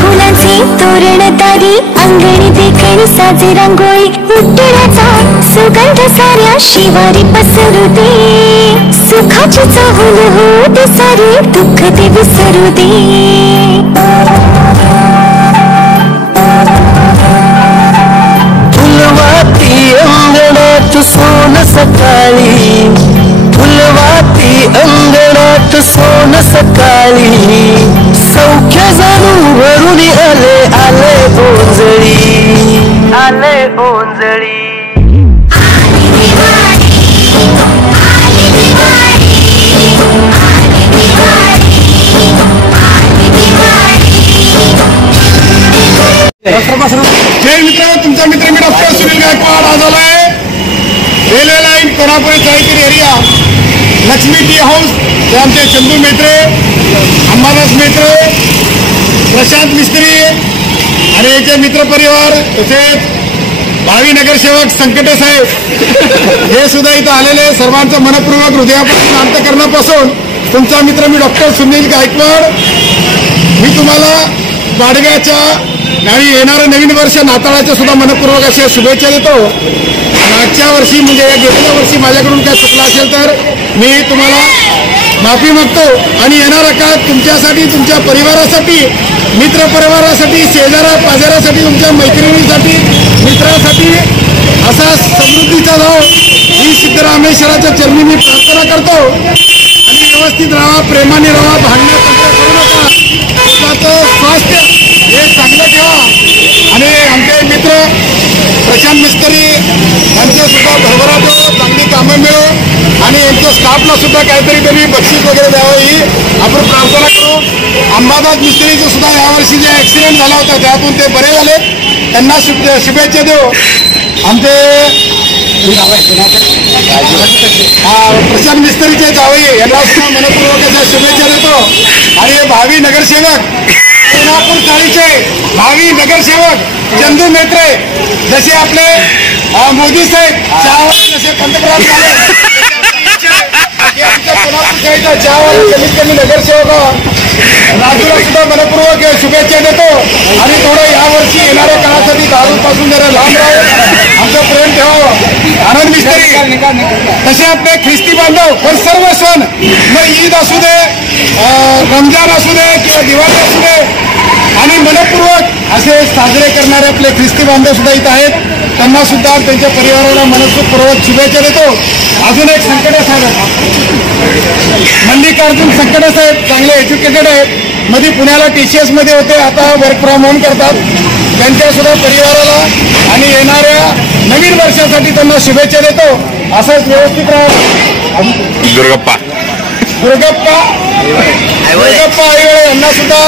फुलांची तोरण तारी अंगणी देखणी साजे रांगोळी उठण्याचा सुगंध साऱ्या शिवारी पसरू दे सुखाची चाहूल हो दे सारी दुःख ते विसरू दे फुलवाती अंगणात सोन सकाळी फुलवाती अंगणात सोन सकाळी सौख्य जाणून भरून आले ओंजळी जय मित्र, तुमचा मित्र मी डॉक्टर सुनील गायकवाड आज आलाय रेल्वे लाईन कोल्हापूर चाळीतील एरिया लक्ष्मी टी हाऊस हे आमचे चंदू मेत्रे, अंबादास मेत्रे, प्रशांत मिस्त्री आणि याचे मित्रपरिवार तसेच भावी नगरसेवक संकटे साहेब हे सुद्धा इथं आलेले सर्वांचं मनपूर्वक हृदयापासून अंतःकरणापासून तुमचा मित्र मी डॉक्टर सुनील गायकवाड मी तुम्हाला पाडव्याच्या आणि येणारं नवीन वर्ष नाताळाच्या सुद्धा मनपूर्वक अशा शुभेच्छा देतो। मागच्या वर्षी म्हणजे या गेलेल्या वर्षी माझ्याकडून काय चुकलं असेल तर मी तुम्हाला माफी मागतो आणि येणारा काळ तुमच्यासाठी तुमच्या परिवारासाठी मित्रपरिवारासाठी शेजारा पाजारासाठी तुमच्या मैत्रिणीसाठी मित्रासाठी असा समृद्धीचा जाओ ही सिद्धरामेश्वराच्या चरणी मी प्रार्थना करतो आणि व्यवस्थित राहा, प्रेमाने राहा, भांडणं करू नका, स्वतःचं स्वास्थ्य हे चांगलं ठेवा आणि आमचे मित्र प्रशांत मिस्त्री यांचे सुद्धा भरभराट हो, चांगली कामं मिळो आणि यांच्या स्टाफला सुद्धा काहीतरी तरी बक्षीस वगैरे द्यावं ही आपण प्रार्थना करू। अंबादास मिस्त्रीचं सुद्धा यावर्षी जे ॲक्सिडेंट झाला होता त्यातून ते बरे झाले, त्यांना शुभेच्छा देऊ। आमचे प्रशांत मिस्त्रीचे जावई यांना सुद्धा मनपूर्वक अशा शुभेच्छा देतो आणि भावी नगरसेवक कोल्हापूर चाळीचे भावी नगरसेवक चंदू मेत्रे जसे आपले मोदी साहेब चहावाले जसे पंतप्रधान झाले आमच्या कोल्हापूर चाळीचा चहावाले कमीत कमी नगरसेवक राजूला सुद्धा मनपूर्वक शुभेच्छा देतो आणि थोडं यावर्षी येणाऱ्या काळासाठी दारूपासून जरा लांब राहून आमचं प्रेम ठेवावं। आनंद मिस्त्री तसे आपले ख्रिस्ती बांधव पण सर्व सण मग ईद असू दे, रमजान असू दे किंवा दिवाळी असू दे आणि मनपूर्वक असे साजरे करणारे आपले ख्रिस्ती बांधव सुद्धा इथं आहेत, त्यांना सुद्धा त्यांच्या परिवाराला मनपूर्वक शुभेच्छा देतो। अजून एक संकटे साहेब मल्लिकार्जुन संकटे साहेब चांगले एज्युकेटेड आहेत, मध्ये पुण्याला TCS मध्ये होते, आता वर्क फ्रॉम होम करतात, त्यांच्या सुद्धा परिवाराला आणि येणाऱ्या नवीन वर्षासाठी त्यांना शुभेच्छा देतो। असंच व्यवस्थित राहा। दुर्गप्पा आईवळे यांना सुद्धा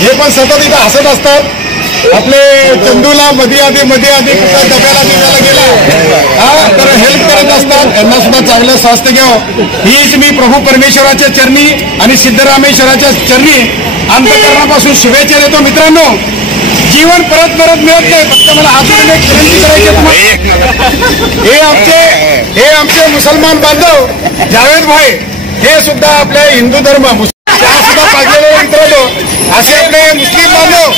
हे पण सतत इथं हसत असतात, आपले चंदूला मध्ये आधी डब्याला गेला तर हेल्प करत असतात, यांना सुद्धा चांगलं स्वास्थ्य घ्यावं हीच मी प्रभू परमेश्वराच्या चरणी आणि सिद्धरामेश्वराच्या चरणी अंतःकरणापासून शुभेच्छा देतो। मित्रांनो, जीवन परत मिळत नाही, फक्त मला अजून एक विनंती करायची हे आमचे मुसलमान बांधव जावेद भाई हे सुद्धा आपले हिंदू धर्म सुद्धा पाजलेले मित्रांनो, असे आपले मुस्लिम बांधव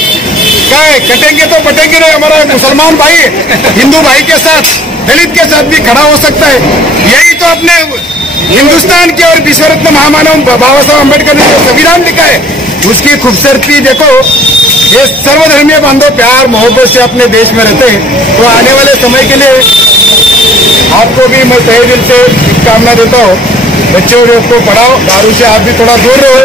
काय कटेंगे तो पटेंगे नहीं, हमारा मुसलमान भाई हिंदू भाई के साथ दलित के साथ भी खड़ा हो सकता है। यही तो अपने हिंदुस्तान के और विश्वरत्न महामानव बाबा साहब अम्बेडकर ने जो संविधान लिखा है उसकी खूबसूरती देखो। ये सर्वधर्मीय बांधव प्यार मोहब्बत से अपने देश में रहते हैं, तो आने वाले समय के लिए आपको भी मैं तहे दिल से शुभकामना देता हूँ। बच्चों को पढ़ाओ, दारू से आप भी थोड़ा दूर रहो।